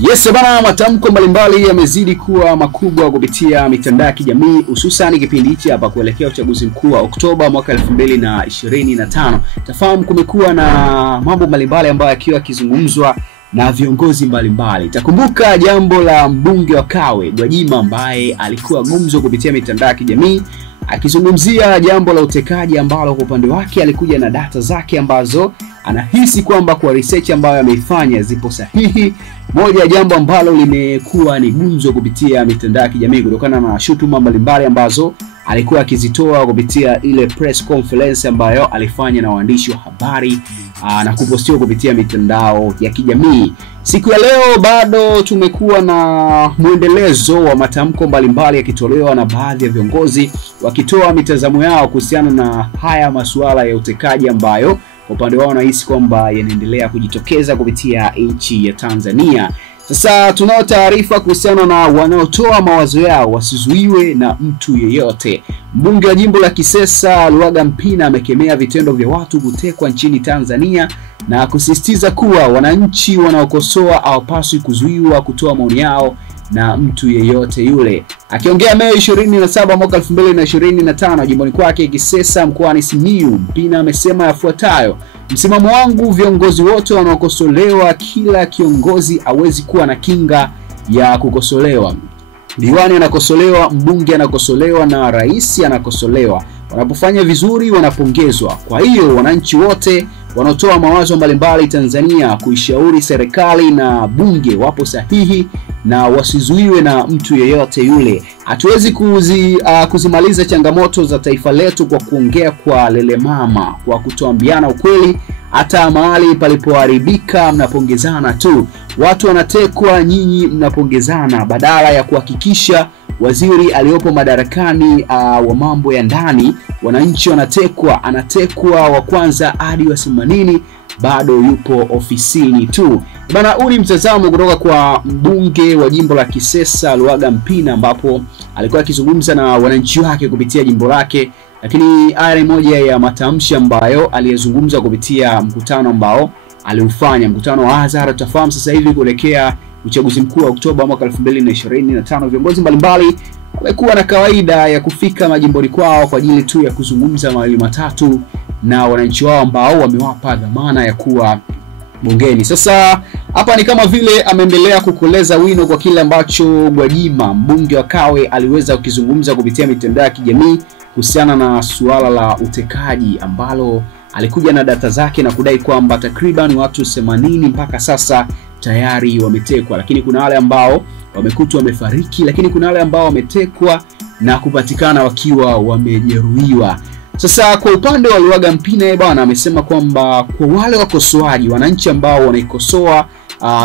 Yes bana, matamko mbalimbali yamezidi kuwa makubwa kupitia mitandao ya kijamii, hususan kipindi hichi hapa kuelekea uchaguzi mkuu wa Oktoba mwaka 2025. Tafahamu kumekuwa na mambo mbalimbali ambayo yakiwa yakizungumzwa na viongozi mbalimbali. Takumbuka jambo la mbunge wa Kawe Gwajima ambaye alikuwa gumzo kupitia mitandao ya kijamii akizungumzia jambo la utekaji ambalo kwa upande wake alikuja na data zake ambazo anahisi kwamba kwa research ambayo ameifanya zipo sahihi. Moja ya jambo ambalo limekuwa ni gumzo kupitia mitandao ya kijamii kutokana na shutuma mbalimbali ambazo alikuwa akizitoa kupitia ile press conference ambayo alifanya na waandishi wa habari na kupostiwa kupitia mitandao ya kijamii. Siku ya leo bado tumekuwa na muendelezo wa matamko mbalimbali yakitolewa na baadhi ya viongozi wakitoa mitazamo yao kuhusiana na haya masuala ya utekaji ambayo kwa upande wao wanahisi kwamba yanaendelea kujitokeza kupitia nchi ya Tanzania. Sasa tunao taarifa kuhusiana na wanaotoa mawazo yao wasizuiwe na mtu yeyote. Mbunge wa jimbo la Kisesa Luhaga Mpina amekemea vitendo vya watu kutekwa nchini Tanzania na kusisitiza kuwa wananchi wanaokosoa hawapaswi kuzuiwa kutoa maoni yao na mtu yeyote yule. Akiongea Mei 27 mwaka 2025 jimboni kwake Kisesa mkoani Simiyu, Mpina amesema yafuatayo: msimamo wangu, viongozi wote wanaokosolewa, kila kiongozi hawezi kuwa na kinga ya kukosolewa. Diwani anakosolewa, mbunge anakosolewa na rais anakosolewa. Wanapofanya vizuri wanapongezwa. Kwa hiyo wananchi wote wanaotoa mawazo mbalimbali Tanzania kuishauri serikali na bunge wapo sahihi na wasizuiwe na mtu yeyote yule. Hatuwezi kuzimaliza changamoto za taifa letu kwa kuongea kwa lelemama, kwa kutoambiana ukweli. Hata mahali palipoharibika mnapongezana tu. Watu wanatekwa, nyinyi mnapongezana badala ya kuhakikisha waziri aliyopo madarakani wa mambo ya ndani. Wananchi wanatekwa, anatekwa wa kwanza hadi wa 80 bado yupo ofisini tu. Bana, huu ni mtazamo kutoka kwa mbunge wa jimbo la Kisesa Luhaga Mpina ambapo alikuwa akizungumza na wananchi wake kupitia jimbo lake. Lakini haya ni moja ya matamshi ambayo aliyezungumza kupitia mkutano ambao aliufanya, mkutano wa hadhara. Tafahamu sasa hivi kuelekea uchaguzi mkuu wa Oktoba mwaka 2025, viongozi mbalimbali wamekuwa na kawaida ya kufika majimboni kwao kwa ajili tu ya kuzungumza mawili matatu na wananchi wao ambao wamewapa dhamana ya kuwa bungeni. Sasa hapa ni kama vile ameendelea kukoleza wino kwa kile ambacho Gwajima mbunge wa Kawe aliweza kukizungumza kupitia mitandao ya kijamii kuhusiana na suala la utekaji ambalo alikuja na data zake na kudai kwamba takriban watu 80 mpaka sasa tayari wametekwa. Lakini kuna wale ambao wamekutwa wamefariki, lakini kuna wale ambao wametekwa na kupatikana wakiwa wamejeruhiwa. Sasa kwa upande wa Luhaga Mpina bwana amesema kwamba kwa wale wakosoaji, wananchi ambao wanaikosoa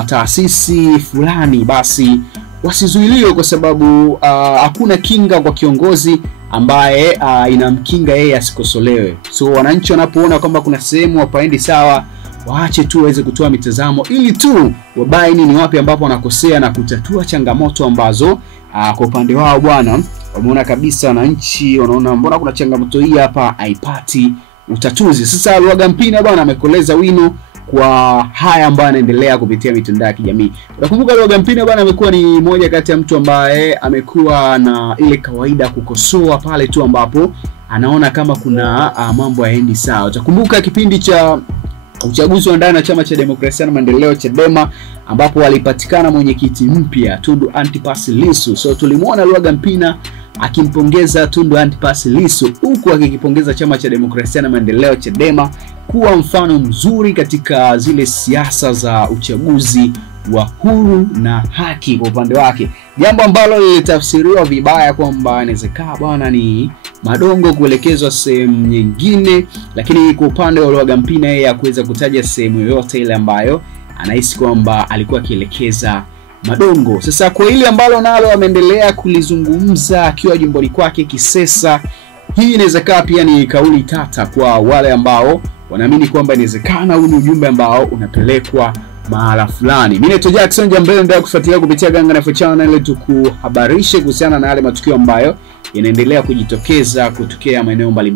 taasisi fulani, basi wasizuiliwe kwa sababu hakuna kinga kwa kiongozi ambaye inamkinga yeye asikosolewe. So wananchi wanapoona kwamba kuna sehemu hapaendi sawa, waache tu waweze kutoa mitazamo ili tu wabaini ni wapi ambapo wanakosea na kutatua changamoto ambazo kwa upande wao bwana wameona kabisa wananchi wanaona mbona kuna changamoto hii hapa haipati utatuzi. Sasa Luhaga Mpina bwana amekoleza wino kwa haya ambayo yanaendelea kupitia mitandao ya kijamii. Nakumbuka Luhaga Mpina bwana amekuwa ni moja kati ya mtu ambaye amekuwa na ile kawaida kukosoa pale tu ambapo anaona kama kuna mambo hayaendi sawa. Utakumbuka kipindi cha uchaguzi wa ndani na Chama cha Demokrasia na Maendeleo Chadema ambapo walipatikana mwenyekiti mpya Tundu Antipas Lissu. So tulimuona Luhaga Mpina akimpongeza Tundu Antipas Lissu huku akikipongeza Chama cha Demokrasia na Maendeleo Chadema kuwa mfano mzuri katika zile siasa za uchaguzi wa huru na haki kwa upande wake. Jambo ambalo lilitafsiriwa vibaya kwamba inawezekana bwana ni madongo kuelekezwa sehemu nyingine, lakini kwa upande wa Luhaga Mpina yeye hakuweza kutaja sehemu yoyote ile ambayo anahisi kwamba alikuwa akielekeza madongo. Sasa kwa ile ambalo nalo ameendelea kulizungumza akiwa jimboni kwake Kisesa, hii inawezekana pia ni kauli tata kwa wale ambao wanaamini kwamba inawezekana huu ni ujumbe ambao unapelekwa mahala fulani. Mimi naitwa Jackson Jambele, ndio kufuatilia kupitia Ganga Info Channel ili tukuhabarishe kuhusiana na yale matukio ambayo yanaendelea kujitokeza kutokea maeneo mbalimbali.